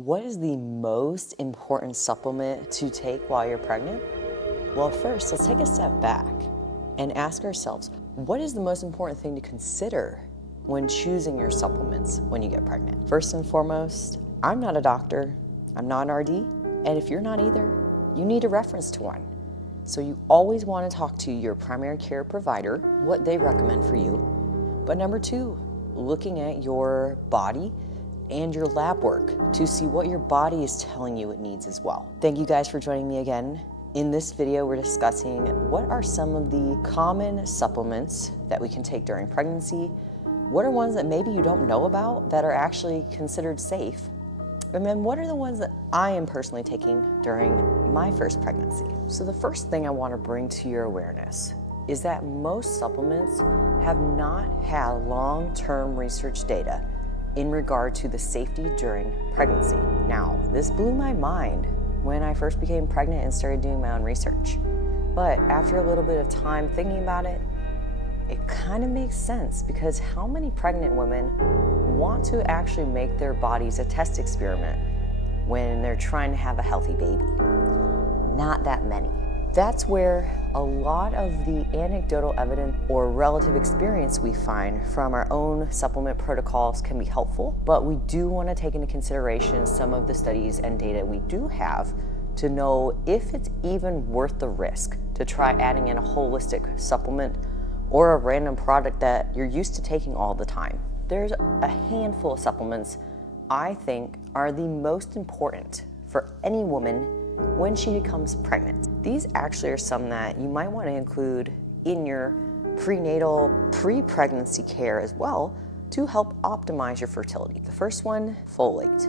What is the most important supplement to take while you're pregnant? Well, first, let's take a step back and ask ourselves, what is the most important thing to consider when choosing your supplements when you get pregnant? First and foremost, I'm not a doctor, I'm not an RD, and if you're not either, you need a reference to one. So you always want to talk to your primary care provider, what they recommend for you. But number two, looking at your body and your lab work to see what your body is telling you it needs as well. Thank you guys for joining me again. In this video, we're discussing what are some of the common supplements that we can take during pregnancy, what are ones that maybe you don't know about that are actually considered safe, and then what are the ones that I am personally taking during my first pregnancy. So the first thing I want to bring to your awareness is that most supplements have not had long-term research data in regard to the safety during pregnancy. Now, this blew my mind when I first became pregnant and started doing my own research. But after a little bit of time thinking about it, it kind of makes sense, because how many pregnant women want to actually make their bodies a test experiment when they're trying to have a healthy baby? Not that many. That's where a lot of the anecdotal evidence or relative experience we find from our own supplement protocols can be helpful, but we do want to take into consideration some of the studies and data we do have to know if it's even worth the risk to try adding in a holistic supplement or a random product that you're used to taking all the time. There's a handful of supplements I think are the most important for any woman when she becomes pregnant. These actually are some that you might want to include in your prenatal, pre-pregnancy care as well to help optimize your fertility. The first one, folate.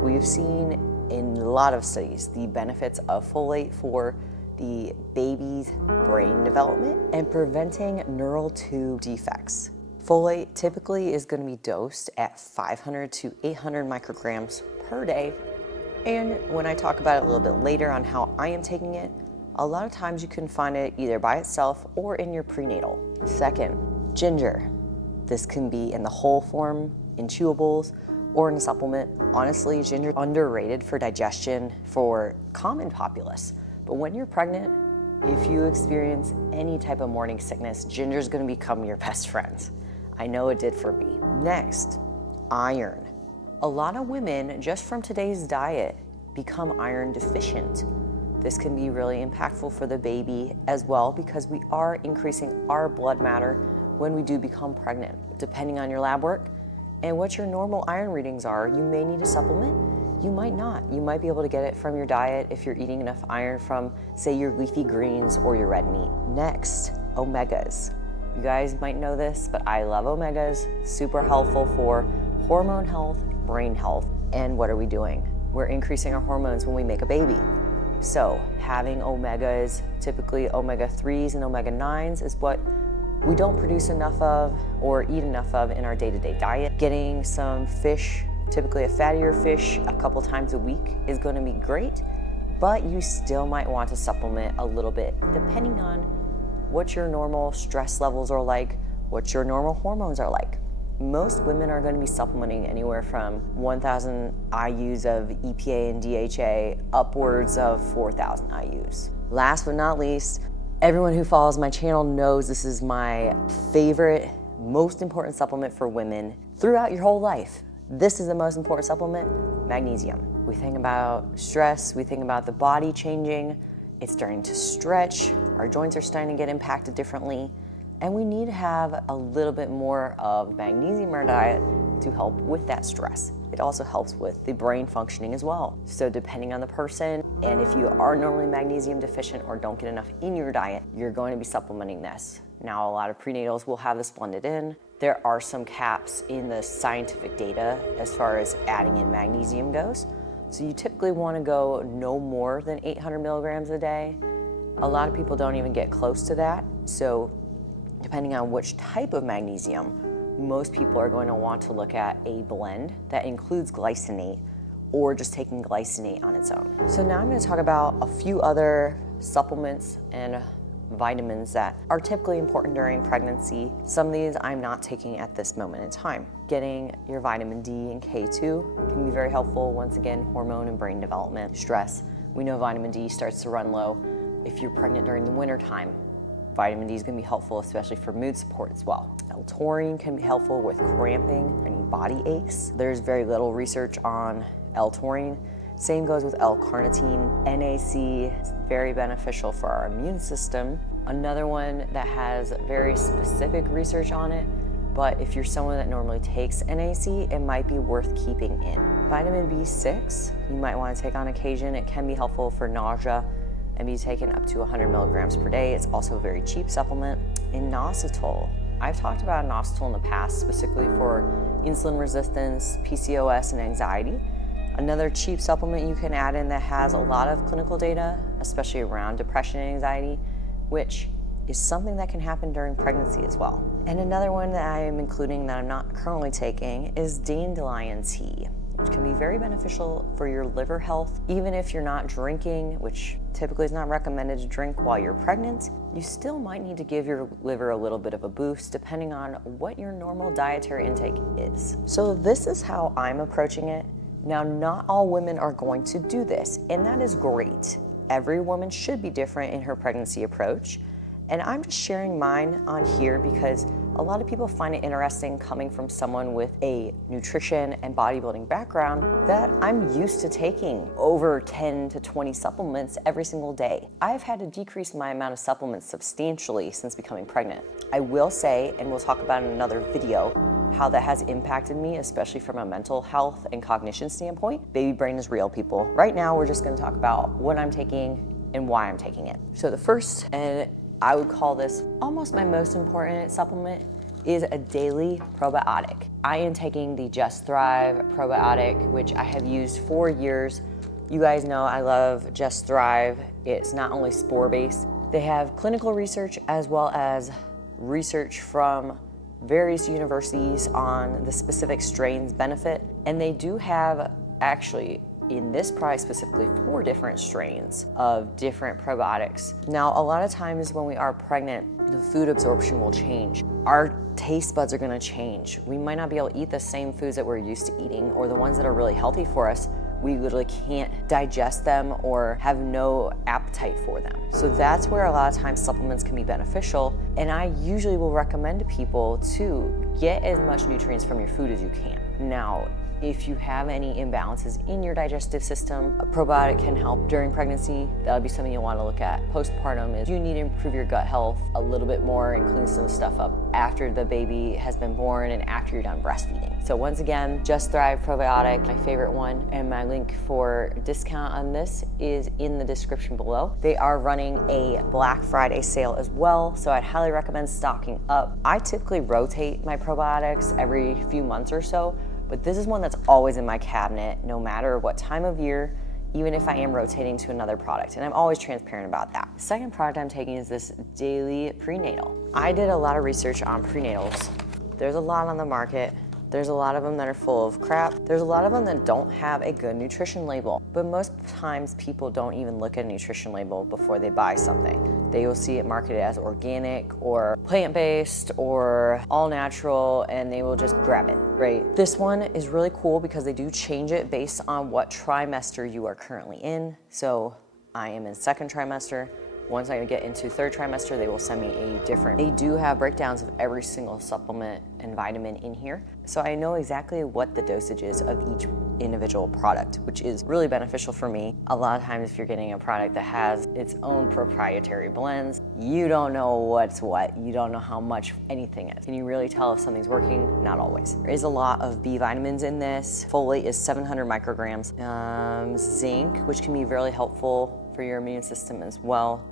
We've seen in a lot of studies the benefits of folate for the baby's brain development and preventing neural tube defects. Folate typically is going to be dosed at 500 to 800 micrograms per day. And when I talk about it a little bit later on how I am taking it, a lot of times you can find it either by itself or in your prenatal. Second, ginger. This can be in the whole form, in chewables, or in a supplement. Honestly, ginger is underrated for digestion for common populace. But when you're pregnant, if you experience any type of morning sickness, ginger is going to become your best friend. I know it did for me. Next, iron. A lot of women, just from today's diet, become iron deficient. This can be really impactful for the baby as well, because we are increasing our blood matter when we do become pregnant. Depending on your lab work and what your normal iron readings are, you may need a supplement, you might not. You might be able to get it from your diet if you're eating enough iron from, say, your leafy greens or your red meat. Next, omegas. You guys might know this, but I love omegas. Super helpful for hormone health, brain health. And what are we doing? We're increasing our hormones when we make a baby. So having omegas, typically omega-3s and omega-9s, is what we don't produce enough of or eat enough of in our day-to-day diet. Getting some fish, typically a fattier fish, a couple times a week is going to be great, but you still might want to supplement a little bit depending on what your normal stress levels are like, what your normal hormones are like. Most women are going to be supplementing anywhere from 1,000 IUs of EPA and DHA upwards of 4,000 IUs. Last but not least, everyone who follows my channel knows this is my favorite, most important supplement for women throughout your whole life. This is the most important supplement, magnesium. We think about stress, we think about the body changing, it's starting to stretch, our joints are starting to get impacted differently, and we need to have a little bit more of magnesium in our diet to help with that stress. It also helps with the brain functioning as well. So depending on the person, and if you are normally magnesium deficient or don't get enough in your diet, you're going to be supplementing this. Now, a lot of prenatals will have this blended in. There are some caps in the scientific data as far as adding in magnesium goes. So you typically want to go no more than 800 milligrams a day. A lot of people don't even get close to that. So depending on which type of magnesium, most people are going to want to look at a blend that includes glycinate or just taking glycinate on its own. So now I'm going to talk about a few other supplements and vitamins that are typically important during pregnancy. Some of these I'm not taking at this moment in time. Getting your vitamin D and K2 can be very helpful. Once again, hormone and brain development, stress. We know vitamin D starts to run low if you're pregnant during the winter time. Vitamin D is going to be helpful, especially for mood support as well. L-taurine can be helpful with cramping, any body aches. There's very little research on L-taurine. Same goes with L-carnitine. NAC is very beneficial for our immune system. Another one that has very specific research on it, but if you're someone that normally takes NAC, it might be worth keeping in. Vitamin B6, you might want to take on occasion. It can be helpful for nausea and be taken up to 100 milligrams per day. It's also a very cheap supplement. Inositol. I've talked about inositol in the past, specifically for insulin resistance, PCOS, and anxiety. Another cheap supplement you can add in that has a lot of clinical data, especially around depression and anxiety, which is something that can happen during pregnancy as well. And another one that I am including that I'm not currently taking is dandelion tea, which can be very beneficial for your liver health. Even if you're not drinking, which typically is not recommended to drink while you're pregnant, you still might need to give your liver a little bit of a boost depending on what your normal dietary intake is. So this is how I'm approaching it. Now, not all women are going to do this, and that is great. Every woman should be different in her pregnancy approach. And I'm just sharing mine on here because a lot of people find it interesting coming from someone with a nutrition and bodybuilding background that I'm used to taking over 10 to 20 supplements every single day. I've had to decrease my amount of supplements substantially since becoming pregnant. I will say, and we'll talk about in another video, how that has impacted me, especially from a mental health and cognition standpoint. Baby brain is real, people. Right now, we're just gonna talk about what I'm taking and why I'm taking it. So the first, and I would call this almost my most important supplement, is a daily probiotic. I am taking the Just Thrive probiotic, which I have used for years. You guys know I love Just Thrive. It's not only spore-based. They have clinical research as well as research from various universities on the specific strains benefit. And they do have, actually, in this price specifically, 4 different strains of different probiotics. Now, a lot of times when we are pregnant, the food absorption will change. Our taste buds are gonna change. We might not be able to eat the same foods that we're used to eating, or the ones that are really healthy for us. We literally can't digest them or have no appetite for them. So that's where a lot of times supplements can be beneficial. And I usually will recommend to people to get as much nutrients from your food as you can. Now, if you have any imbalances in your digestive system, a probiotic can help during pregnancy. That would be something you'll want to look at. Postpartum is you need to improve your gut health a little bit more and clean some stuff up after the baby has been born and after you're done breastfeeding. So once again, Just Thrive probiotic, my favorite one, and my link for discount on this is in the description below. They are running a Black Friday sale as well, so I'd highly recommend stocking up. I typically rotate my probiotics every few months or so, but this is one that's always in my cabinet, no matter what time of year, even if I am rotating to another product, and I'm always transparent about that. The second product I'm taking is this daily prenatal. I did a lot of research on prenatals. There's a lot on the market. There's a lot of them that are full of crap. There's a lot of them that don't have a good nutrition label. But most times people don't even look at a nutrition label before they buy something. They will see it marketed as organic or plant-based or all natural, and they will just grab it, right? This one is really cool because they do change it based on what trimester you are currently in. So I am in 2nd trimester. Once I get into 3rd trimester, they will send me a different. They do have breakdowns of every single supplement and vitamin in here. So I know exactly what the dosage is of each individual product, which is really beneficial for me. A lot of times if you're getting a product that has its own proprietary blends, you don't know what's what. You don't know how much anything is. Can you really tell if something's working? Not always. There is a lot of B vitamins in this. Folate is 700 micrograms. Zinc, which can be really helpful for your immune system as well.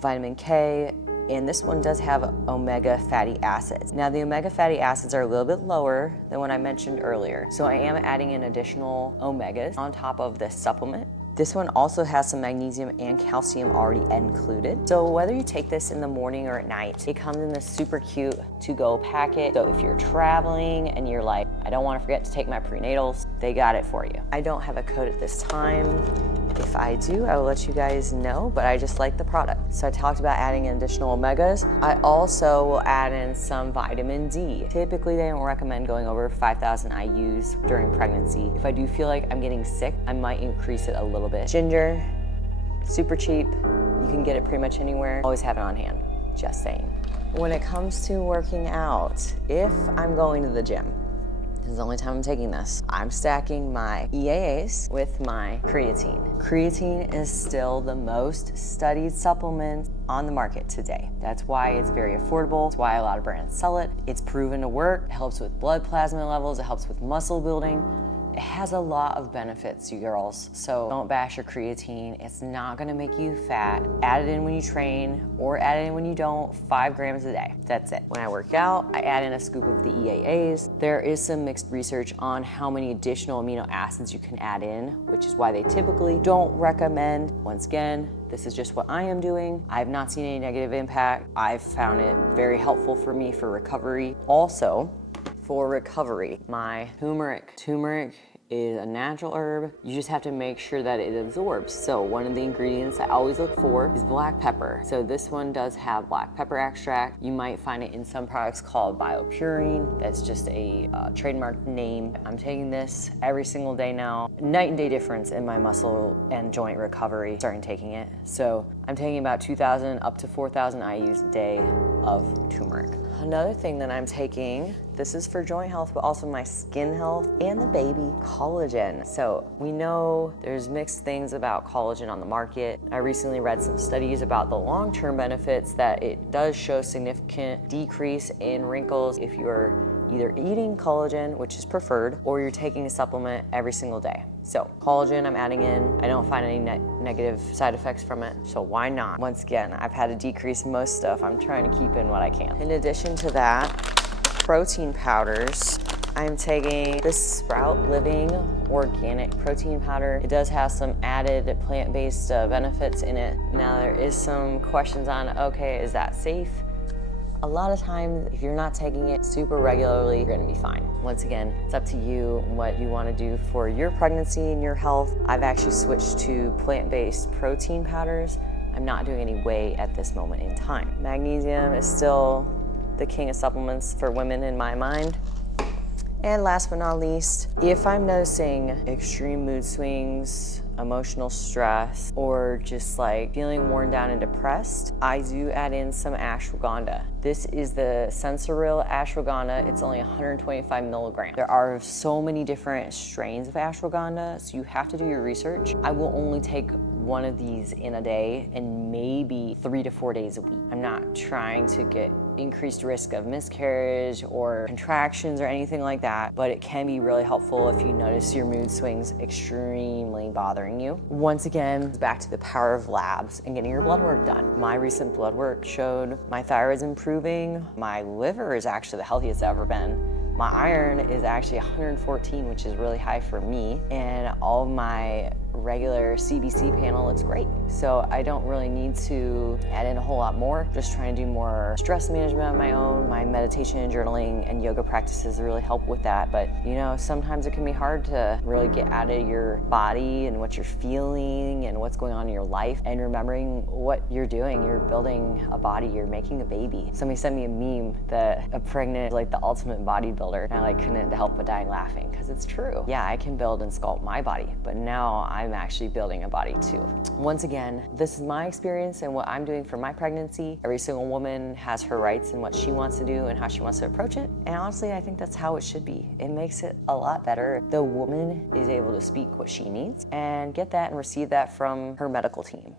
Vitamin K, and this one does have omega fatty acids. Now the omega fatty acids are a little bit lower than what I mentioned earlier, so I am adding in additional omegas on top of this supplement. This one also has some magnesium and calcium already included. So whether you take this in the morning or at night, it comes in this super cute to-go packet. So if you're traveling and you're like, I don't want to forget to take my prenatals, they got it for you. I don't have a code at this time, If I do, I will let you guys know, but I just like the product. So I talked about adding in additional omegas. I also will add in some vitamin D. Typically, they don't recommend going over 5,000 IUs during pregnancy. If I do feel like I'm getting sick, I might increase it a little bit. Ginger, super cheap. You can get it pretty much anywhere. Always have it on hand, just saying. When it comes to working out, if I'm going to the gym, this is the only time I'm taking this, I'm stacking my EAAs with my creatine. Creatine is still the most studied supplement on the market today. That's why it's very affordable. That's why a lot of brands sell it. It's proven to work. It helps with blood plasma levels. It helps with muscle building. It has a lot of benefits, you girls. So don't bash your creatine. It's not gonna make you fat. Add it in when you train or add it in when you don't, 5 grams a day. That's it. When I work out, I add in a scoop of the EAAs. There is some mixed research on how many additional amino acids you can add in, which is why they typically don't recommend. Once again, this is just what I am doing. I have not seen any negative impact. I've found it very helpful for me for recovery. Also, for recovery, my turmeric. Turmeric is a natural herb. You just have to make sure that it absorbs. So one of the ingredients I always look for is black pepper. So this one does have black pepper extract. You might find it in some products called biopurine. That's just a trademark name. I'm taking this every single day now. Night and day difference in my muscle and joint recovery starting taking it. So I'm taking about 2,000 up to 4,000 IUs a day of turmeric. Another thing that I'm taking, this is for joint health, but also my skin health and the baby, collagen. So we know there's mixed things about collagen on the market. I recently read some studies about the long-term benefits that it does show significant decrease in wrinkles if you're either eating collagen, which is preferred, or you're taking a supplement every single day. So collagen I'm adding in. I don't find any negative side effects from it, so why not? Once again, I've had to decrease most stuff. I'm trying to keep in what I can. In addition to that, protein powders. I'm taking this Sprout Living organic protein powder. It does have some added plant-based benefits in it. Now there is some questions on, okay, is that safe? A lot of times, if you're not taking it super regularly, you're gonna be fine. Once again, it's up to you what you wanna do for your pregnancy and your health. I've actually switched to plant-based protein powders. I'm not doing any whey at this moment in time. Magnesium is still the king of supplements for women in my mind. And last but not least, if I'm noticing extreme mood swings, emotional stress, or just like feeling worn down and depressed, I do add in some ashwagandha. This is the Sensoril ashwagandha. It's only 125 milligrams. There are so many different strains of ashwagandha, so you have to do your research. I will only take one of these in a day and maybe 3 to 4 days a week. I'm not trying to get increased risk of miscarriage or contractions or anything like that, but it can be really helpful if you notice your mood swings extremely bothering you. Once again, back to the power of labs and getting your blood work done. My recent blood work showed my thyroid's improving. My liver is actually the healthiest it's ever been. My iron is actually 114, which is really high for me, and all of my regular CBC panel looks great. So I don't really need to add in a whole lot more. Just trying to do more stress management on my own. My meditation and journaling and yoga practices really help with that. But you know, sometimes it can be hard to really get out of your body and what you're feeling and what's going on in your life and remembering what you're doing. You're building a body, you're making a baby. Somebody sent me a meme that a pregnant is like the ultimate bodybuilder, and I couldn't help but die laughing because it's true. Yeah, I can build and sculpt my body, but now I'm actually building a body too. Once again, this is my experience and what I'm doing for my pregnancy. Every single woman has her rights in what she wants to do and how she wants to approach it. And honestly, I think that's how it should be. It makes it a lot better. The woman is able to speak what she needs and get that and receive that from her medical team.